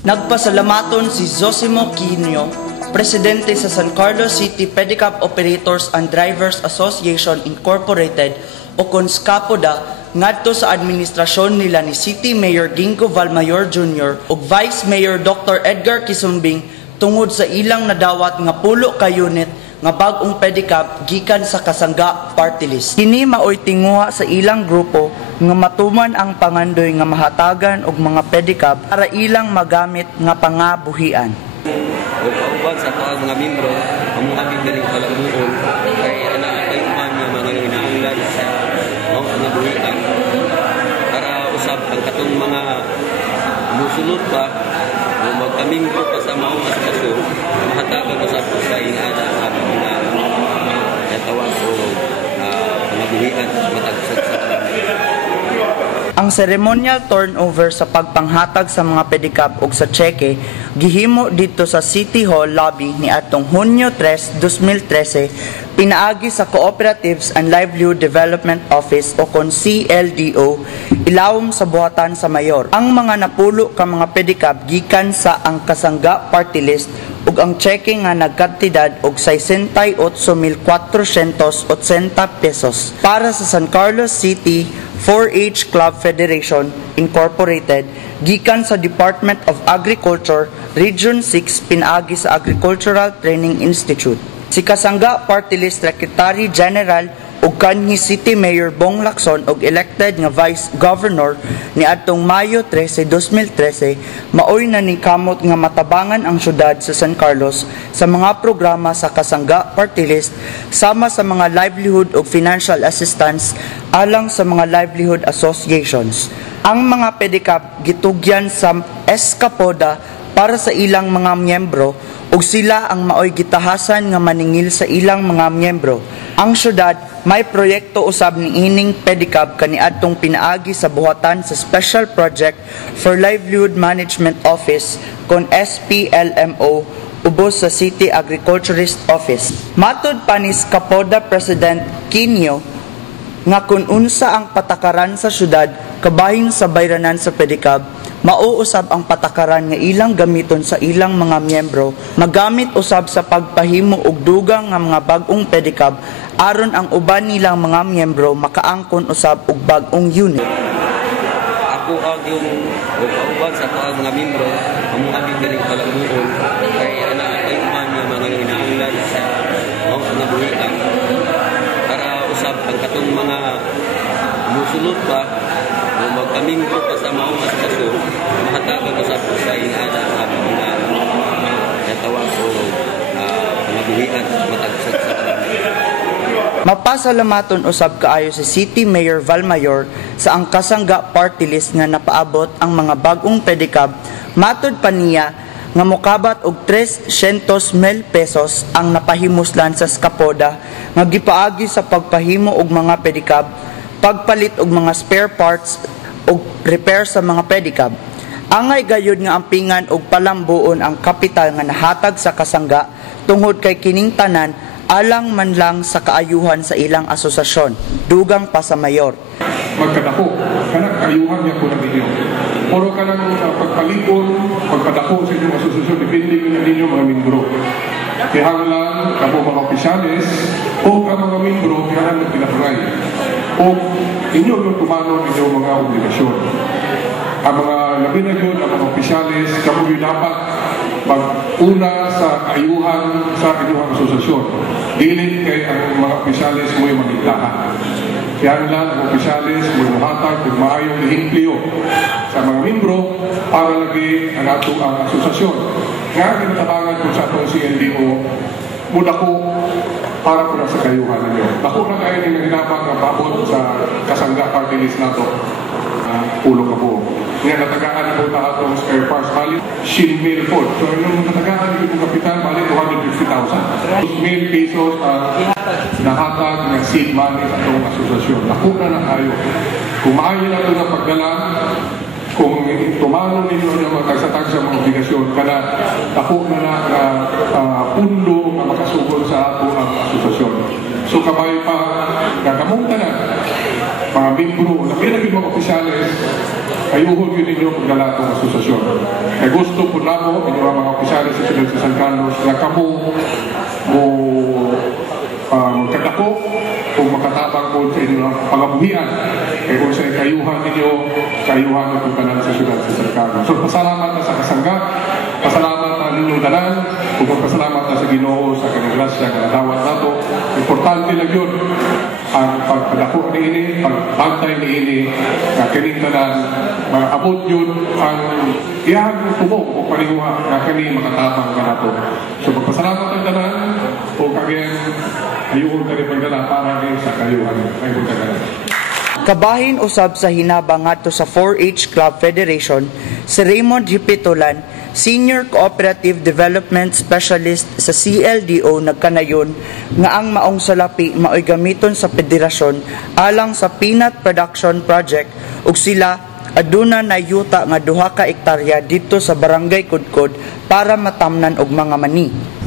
Nagpasalamaton si Zosimo Quino, presidente sa San Carlos City Pedicab Operators and Drivers Association Incorporated o KONSCAPODA ngadto sa administrasyon nila ni City Mayor Gingo Valmayor Jr. ug Vice Mayor Dr. Edgar Quisumbing tungod sa ilang nadawat nga pulo ka unit nga bag-ong pedicab gikan sa Kasangga Party List. Kini maoy tinguha sa ilang grupo nga matuman ang pangandoy nga mahatagan og mga pedicab para ilang magamit nga pangabuhian. Og kauban sa ato mga membro, amo kami galing palamuon kay ana kay man nga mga hinahanglan sa mga buhian para usab ang katong mga musulod pa o magkamingko pa sa maong astasyon mahatagan usab sa ingana ang mga tawag o mga buhian matagsa sa Ang ceremonial turnover sa pagpanghatag sa mga pedicab ug sa cheque gihimo dito sa City Hall lobby ni atong Hunyo 3, 2013 pinaagi sa Cooperatives and Livelihood Development Office o kon CLDO ilawom sa buhatan sa mayor. Ang mga napulo ka mga pedicab gikan sa ang Kasangga Party List ug ang cheque nga nagkantidad og 68,480 pesos para sa San Carlos City 4-H Club Federation Incorporated gikan sa Department of Agriculture Region 6 pinaagi sa Agricultural Training Institute. Si Kasangga Party List Secretary General ug kanhi City Mayor Bong Lacson ug elected nga Vice Governor ni adtong Mayo 13, 2013 maoy na ni kamot nga matabangan ang syudad sa San Carlos sa mga programa sa Kasangga Party List sama sa mga livelihood ug financial assistance alang sa mga livelihood associations. Ang mga pedicab gitugyan sa Escapoda para sa ilang mga miyembro ug sila ang maoy gitahasan nga maningil sa ilang mga miyembro. Ang syudad may proyekto usab ni ining pedicab kaniadtong pinaagi sa buhatan sa Special Project for Livelihood Management Office kon SPLMO ubos sa City Agriculturist Office. Matud pa ni Escapoda President Quino nga kung unsa ang patakaran sa syudad kabahin sa bayranan sa pedicab mauusab ang patakaran nga ilang gamiton sa ilang mga miyembro magamit usab sa pagpahimo og dugang nga mga bag-ong pedicab aron ang uban nilang mga miyembro makaangkon usab og bag-ong unit. Ako ang yung kauban sa ato mga miyembro amo kami galing palamuon kay ana kay man nga mga hinahanglan sa mga buhian para usab ang katong mga musulod pa o magkamingko pa sa maong astasyon mahatagan usab sa ingana ang mga tawag o mga buhian matagsa sa Mapasalamaton usab kaayo si City Mayor Valmayor sa ang Kasangga Party List nga napaabot ang mga bag-ong pedicab. Matud pa niya nga mokabat og 300,000 pesos ang napahimuslan sa Escapoda nga gipaagi sa pagpahimo og mga pedicab, pagpalit og mga spare parts ug repair sa mga pedicab. Angay gayud nga ampingan og palambuon ang kapital nga nahatag sa Kasangga tungod kay kining tanan alang man lang sa kaayuhan sa ilang asosasyon, dugang pa sa mayor. Magkadako, kanang kaayuhan niya po na ninyo. Puro kanang pagpalikon, pagpadako sa inyong asosasyon, depende na ninyo mga membro. Kihanglan, kamo mga opisyalis, o ka mga membro, kihanglan ng pinapangay. O inyo yung tumano inyong mga obligasyon. Ang mga labi na yun, ang mga opisyalis, kamo yung dapat mag-una sa kaayuhan sa inyong asosasyon. Dili kay ang mga opisyalis mo yung magiglahan. Kaya lang ang opisyalis mo yung hatag kung maayong lihimplio sa mga membro para lagi ang ato ang asosasyon. Nga kinatabangan ko sa atong CLDO, muna ko para po sa kayuhan ninyo. Ako na kayo ng hinabang na babot sa Kasangga Party List na ito. Pulo ka po. Nga natagaan po na atong spare parts bali, Shinmil po. So yung natagaan yung kapital bali, 250,000. 2,000 pesos nahatag ng seed money sa atong asosasyon. Nakuna na kayo. Kung maayo na ito na pagdala, kung tumano ninyo na magkagsatag sa mga obligasyon, kada ako na pundo na makasugod sa ato ang asosasyon. So kabay pa, gagamong na mga membro, na pinagin mga opisyalis, ayuhon yun ninyo pagdala itong asosasyon. Kaya gusto po namo, inyong mga opisyalis sa Siyudad sa San Carlos, na kamo mo magkatako kung makatabang po sa inyong pangabuhian. Kaya kung sa kayuhan ninyo, kayuhan na kung kanan sa Siyudad sa San Carlos. So, pasalamat na sa kasangga, pasalamat na ninyong dalan, kung pasalamat na sa Ginoo sa kanyang grasya, na dawat nato. Importante lang yun ang pagpadako ni ini, pagbantay ni ini, na kinitanan, maabot yun ang iyang tumok o paninguha na kani makatabang ka nato. So, magpasalamat ang dalan, o kagyan, ayun ka rin pagdala para sa kayuhan. Ayun ka rin. Kabahin usab sa hinabang ngadto sa 4-H Club Federation si Raymond Hipitolan, Senior Cooperative Development Specialist sa CLDO nagkanayon nga ang maong salapi maoy gamiton sa federasyon alang sa peanut production project ug sila aduna na yuta nga 2 ka ektarya dito sa Barangay Kudkod para matamnan og mga mani.